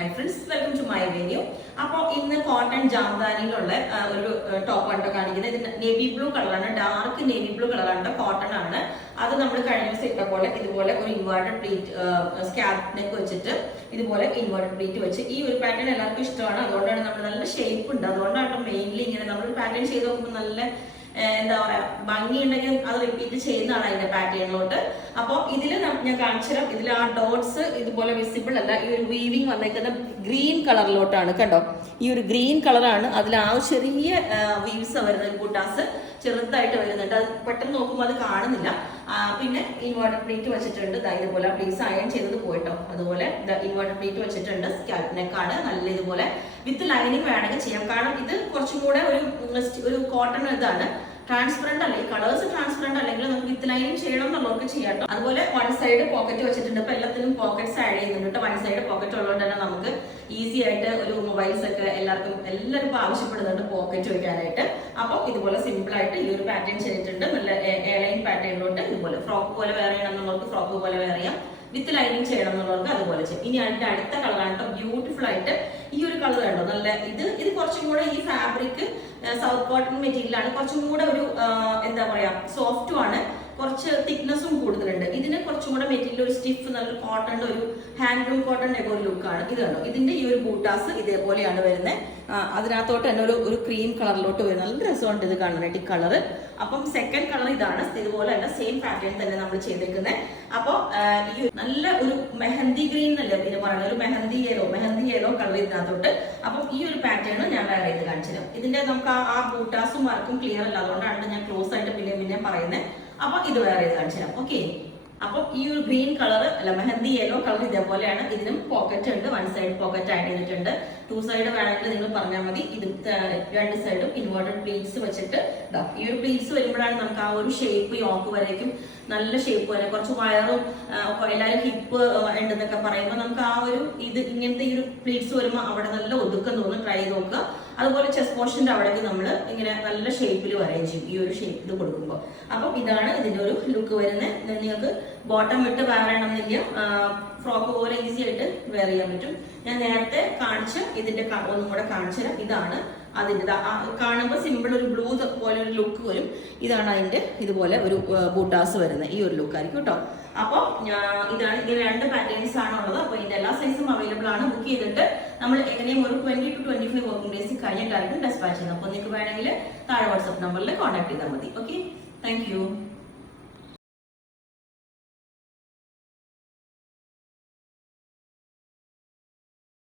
Hi friends, welcome to my video. അപ്പോൾ ഇന്ന് cotton ജാംദാനിയിലുള്ള ഒരു ടോപ്പാണ് കാണിക്കുന്നത്. ഇത് നേവി ബ്ലൂ കളറാണ്, ഡാർക്ക് നേവി ബ്ലൂ കളറാണ്, കോട്ടൺ ആണ്. അത് നമ്മൾ കഴിഞ്ഞ ദിവസം ഇട്ട പോലെ ഇതുപോലെ ഒരു ഇൻവേർട്ടഡ് പ്ലീറ്റ് സ്കാൽപ്പ് നെക്ക് വെച്ചിട്ട് ഇതുപോലെ ഇൻവേർട്ടഡ് പ്ലീറ്റ് വെച്ച് ഈ ഒരു പാറ്റേൺ എല്ലാവർക്കും ഇഷ്ടമാണ്. അതുകൊണ്ടാണ് നമ്മൾ നല്ല ഷേപ്പ് ഉണ്ട്, അതുകൊണ്ടാണ് മെയിൻലി ഇങ്ങനെ നമ്മൾ പാറ്റേൺ ചെയ്ത് നോക്കുമ്പോൾ നല്ല എന്താ പറയാ ഭംഗി ഉണ്ടെങ്കിൽ അത് റിപ്പീറ്റ് ചെയ്യുന്നതാണ് അതിന്റെ പാറ്റേണിലോട്ട്. അപ്പോൾ ഇതിൽ ഞാൻ കാണിച്ചു തരാം. ഇതിൽ ആ ഡോട്ട്സ് ഇതുപോലെ വിസിബിൾ അല്ല. ഈ ഒരു വീവിങ് വന്നേക്കുന്ന ഗ്രീൻ കളറിലോട്ടാണ്, കണ്ടോ? ഈ ഒരു ഗ്രീൻ കളറാണ്. അതിൽ ആ ചെറിയ വീവ്സ് വരുന്നത്, ബൂട്ടാസ് ചെറുതായിട്ട് വരുന്നുണ്ട്. അത് പെട്ടെന്ന് നോക്കുമ്പോൾ അത് കാണുന്നില്ല. പിന്നെ ഇൻവേർട്ടഡ് പ്ലീറ്റ് വെച്ചിട്ടുണ്ട്. ഇതുപോലെ പ്ലീസ് അയൺ ചെയ്തത് പോയിട്ടോ. അതുപോലെ ഇൻവേർട്ടഡ് പ്ലീറ്റ് വെച്ചിട്ടുണ്ട്. സ്കാൽപ്പ് നെക്കാണ്. നല്ല ഇതുപോലെ വിത്ത് ലൈനിങ് വേണമെങ്കിൽ ചെയ്യാം. കാരണം ഇത് കുറച്ചും കൂടെ ഒരു കോട്ടൺ ഇതാണ്, ട്രാൻസ്പെറന്റ് അല്ല. ഈ കളേഴ്സ് ട്രാൻസ്പെറന്റ് അല്ലെങ്കിൽ നമുക്ക് വിത്ത് ലൈനിങ് ചെയ്യണം എന്നുള്ളവർക്ക് ചെയ്യാം. അതുപോലെ വൺ സൈഡ് പോക്കറ്റ് വെച്ചിട്ടുണ്ട്. ഇപ്പൊ എല്ലാത്തിനും പോക്കറ്റ്സ് ആഡ് ചെയ്യുന്നുണ്ട്. വൺ സൈഡ് പോക്കറ്റ് ഉള്ളതുകൊണ്ട് തന്നെ നമുക്ക് ഈസി ആയിട്ട് ഒരു മൊബൈൽസ് ഒക്കെ എല്ലാവരും ആവശ്യപ്പെടുന്നുണ്ട് പോക്കറ്റ് വയ്ക്കാനായിട്ട്. അപ്പൊ ഇതുപോലെ സിമ്പിൾ ആയിട്ട് ഈ ഒരു പാറ്റേൺ ചെയ്തിട്ടുണ്ട്. നല്ല എയർലൈൻ പാറ്റേണിലോട്ട് ഇതുപോലെ ഫ്രോക്ക് പോലെ വെയർ ചെയ്യണം എന്നുള്ളവർക്ക് ഫ്രോക്ക് പോലെ വെയർ ചെയ്യാം, വിത്ത് ലൈനിങ് ചെയ്യണം എന്നുള്ളവർക്ക് അതുപോലെ ചെയ്യും. ഇനി അതിന്റെ അടുത്ത കളറാണ് കേട്ടോ, ബ്യൂട്ടിഫുൾ ആയിട്ട് ഈ ഒരു കളർ കണ്ടോ, നല്ല ഇത് കുറച്ചും കൂടെ ഈ ഫാബ്രിക് സൗത്ത് കോട്ടൺ മെറ്റീരിയൽ ആണ്. കുറച്ചും കൂടെ ഒരു എന്താ പറയാ സോഫ്റ്റും ആണ്, കുറച്ച് തിക്നെസ്സും കൂടുതലുണ്ട്. ഇതിന് കുറച്ചും കൂടെ മെറ്റീരിയൽ ഒരു സ്റ്റിഫ് നല്ല കോട്ടണിന്റെ ഒരു ഹാൻഡ്ലൂം കോട്ടണിന്റെ ഒക്കെ ഒരു ലുക്കാണ്. ഇത് കണ്ടോ, ഇതിന്റെ ഈ ഒരു ബൂട്ടാസ് ഇതേപോലെയാണ് വരുന്നത്. അതിനകത്തോട്ട് തന്നെ ഒരു ക്രീം കളറിലോട്ട് വരുന്നത്. നല്ല രസമുണ്ട് ഇത് കാണാനായിട്ട് ഈ കളറ്. അപ്പം സെക്കൻഡ് കളർ ഇതാണ്. ഇതുപോലെ തന്നെ സെയിം പാറ്റേൺ തന്നെ നമ്മൾ ചെയ്തിരിക്കുന്നത്. അപ്പോൾ ഈ നല്ല ഒരു മെഹന്തി ഗ്രീൻ അല്ലേ പിന്നെ പറയുന്നത്, ഒരു മെഹന്തി യെല്ലോ കളർ ഇതിനകത്തോട്ട്. അപ്പം ഈ ഒരു പാറ്റേൺ ഞാൻ വേറെ ചെയ്ത് കാണിച്ചു തരാം. ഇതിന്റെ നമുക്ക് ആ ബൂട്ടാസും വർക്കും ക്ലിയർ അല്ല, അതുകൊണ്ടാണ് ഞാൻ ക്ലോസ് ആയിട്ട് പിന്നെ പറയുന്നത്. അപ്പൊ ഇത് വേറെ ചെയ്ത് കാണിച്ചു തരാം. ഓക്കെ, അപ്പൊ ഈ ഒരു ഗ്രീൻ കളർ അല്ല മെഹന്തി യെല്ലോ കളർ ഇതേപോലെയാണ്. ഇതിനും പോക്കറ്റ് ഉണ്ട്, വൺ സൈഡ് പോക്കറ്റ് ആഡ് ചെയ്തിട്ടുണ്ട്. ടു സൈഡ് വേണമെങ്കിൽ നിങ്ങൾ പറഞ്ഞാൽ മതി. ഇത് രണ്ട് സൈഡും ഇൻവേർട്ടഡ് പ്ലീറ്റ്സ് വെച്ചിട്ട് ഈ ഒരു പ്ലീറ്റ്സ് വരുമ്പോഴാണ് നമുക്ക് ആ ഒരു ഷേപ്പ് യോക്ക് വരേക്കും നല്ല ഷേപ്പ് വരെ. കുറച്ച് വയറും എല്ലാവരും ഹിപ്പ് ഉണ്ടെന്നൊക്കെ പറയുമ്പോൾ നമുക്ക് ആ ഒരു ഇങ്ങനത്തെ ഈ ഒരു പ്ലീറ്റ്സ് വരുമ്പോൾ അവിടെ നല്ല ഒതുക്കം തോന്നും. ട്രൈ ചെയ്ത് നോക്കുക. അതുപോലെ ചെസ്റ്റ് പോർഷന്റെ അവിടേക്ക് നമ്മൾ ഇങ്ങനെ നല്ല ഷേപ്പിൽ വരയും ചെയ്യും ഈ ഒരു ഷേപ്പ് ഇത് കൊടുക്കുമ്പോൾ. അപ്പം ഇതാണ് ഇതിന്റെ ഒരു ലുക്ക് വരുന്നത്. നിങ്ങൾക്ക് ബോട്ടം വിട്ട് വേറെണമെന്നില്ല, ഫ്രോക്ക് പോലെ ഈസി ആയിട്ട് വെയർ ചെയ്യാൻ പറ്റും. ഞാൻ നേരത്തെ കാണിച്ച ഇതിന്റെ ഒന്നും കൂടെ കാണിച്ചു തരാം. ഇതാണ് അതിൻ്റെ കാണുമ്പോൾ സിമ്പിൾ ഒരു ബ്ലൂ പോലെ ഒരു ലുക്ക് വരും. ഇതാണ് അതിന്റെ ഇതുപോലെ ഒരു ബൂട്ടാസ് വരുന്നത്. ഈ ഒരു ലുക്ക് ആയിരിക്കും കേട്ടോ. അപ്പോൾ ഇതാണ് ഇതിന് രണ്ട് പാറ്റേൺസ് ആണ് ഉള്ളത്. അപ്പോൾ ഇതിന്റെ എല്ലാ സൈസും അവൈലബിൾ ആണ്. ബുക്ക് ചെയ്തിട്ട് നമ്മൾ എങ്ങനെയും ഒരു 20 to 25 വർക്കിംഗ് ഡേയ്സ് കഴിഞ്ഞിട്ടായിരിക്കും ഡെസ്പാച്ച് ചെയ്യുന്നത്. അപ്പോൾ നിങ്ങൾക്ക് വേണമെങ്കിൽ താഴെ വാട്സ്ആപ്പ് നമ്പറിൽ കോൺടാക്ട് ചെയ്താൽ മതി. Okay, thank you.